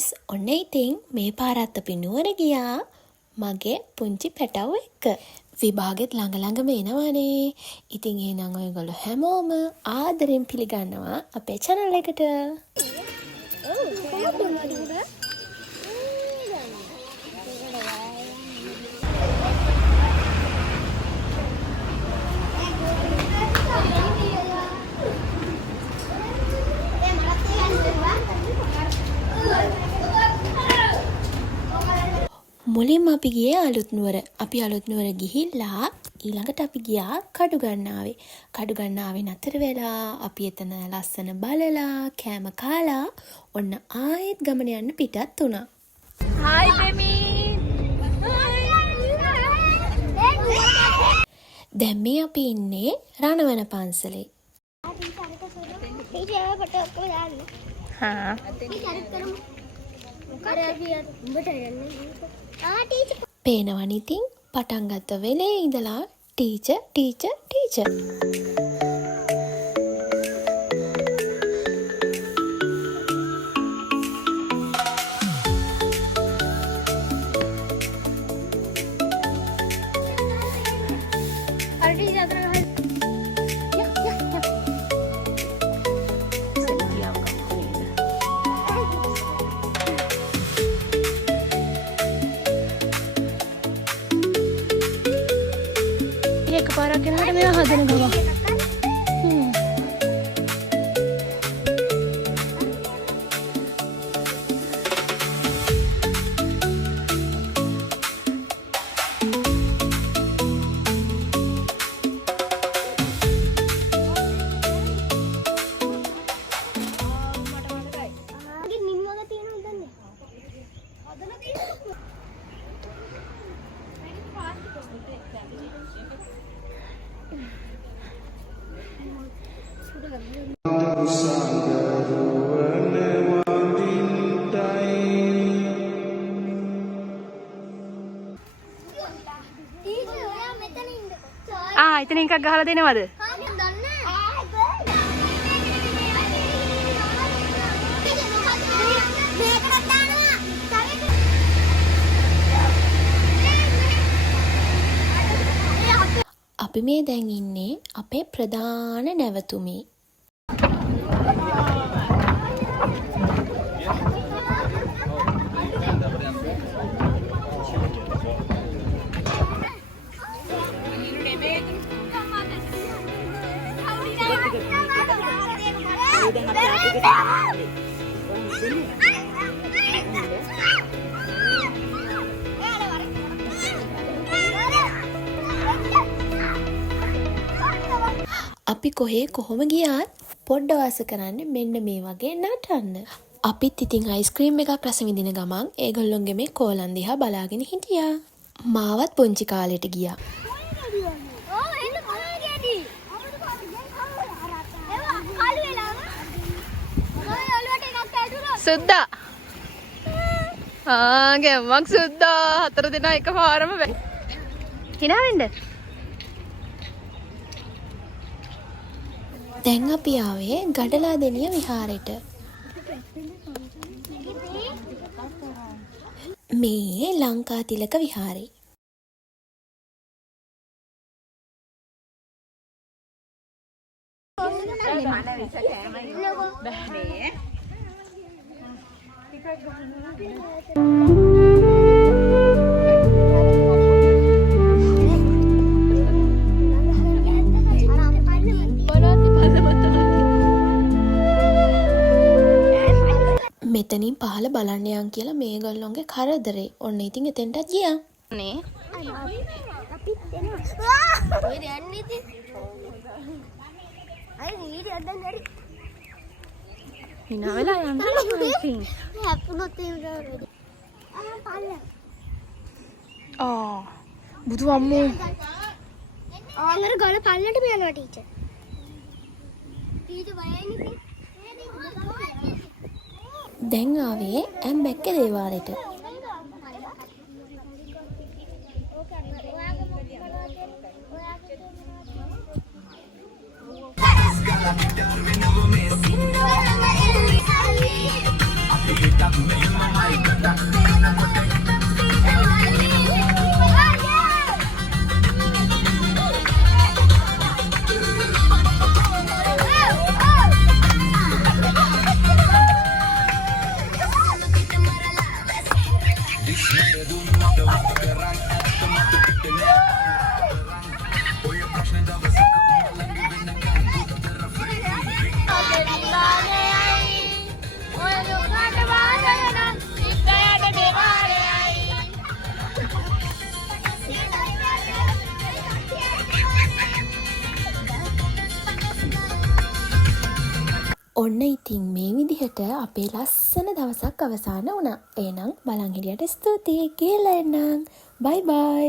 guys, ඔන්න ඉතින් මේ පාරත් අපි නුවර ගියා මගේ පුංචි පැටව් එක්ක. විභාගෙත් ළඟ එනවනේ. ඉතින් එහෙනම් ඔයගොල්ලෝ හැමෝම ආදරෙන් පිළිගන්නවා අපේ channel එකට. මුලින්ම අපි ගියේ අලුත් නුවර. අපි අලුත් නුවර ගිහිල්ලා ඊළඟට අපි ගියා කඩුගන්නාවේ. කඩුගන්නාවේ නතර වෙලා අපි එතන ලස්සන බලලා කෑම කාලා ඔන්න ආයෙත් ගමන යන්න පිටත් වුණා. හායි බෙමි. දැන් මේ අපි ඉන්නේ රණවන පන්සලේ. හා පේනවනේ ඉතින් පටන් ගත්ත වෙලේ ඉඳලා ටීචර් එකපාරක් යනකොට මේවා හදන ගම. එතන එකක් ගහලා දෙනවද? අපි මේ දැන් ඉන්නේ අපේ ප්‍රධාන නැවතුමේ. අපි කොහොම ගියත් පොඩ්ඩ වාස කරන්න මෙන්න මේ වගේ නටන්න. අපිත් ඉතින් අයිස්ක්‍රීම් එකක් රස විඳින ගමන් ඒගොල්ලොන්ගේ මේ කෝලන් දිහා බලාගෙන හිටියා. මාවත් පුංචි කාලෙට ගියා. සුද්දා. ගැම්මක් සුද්දා 4 දෙනා එකපාරම hina වෙන්න. දැන් අපි ආවේ ගඩලාදෙණිය විහාරෙට. මේ ලංකාතිලක විහාරේ. මෙතනින් පහළ බලන්න යන් කියලා මේගොල්ලොන්ගේ කරදරේ. ඔන්න ඉතින් එතෙන්ටත් ගියා. නේ. hina වෙලා යන්න ඉතින්. බුදු අම්මෝ. ආන්දර ගල පල්ලට යනවා ටීචර්. ටීචර් වයන්නේ. දැන් ආවේ ඇම්බැක්ක දේවාලෙට. Siapa ඔන්න ඉතින් මේ විදිහට අපේ ලස්සන දවසක් අවසන් වුණා. එහෙනම් බලන් හිටියට ස්තුතියි. කියලා එන්නම්. බයි බයි.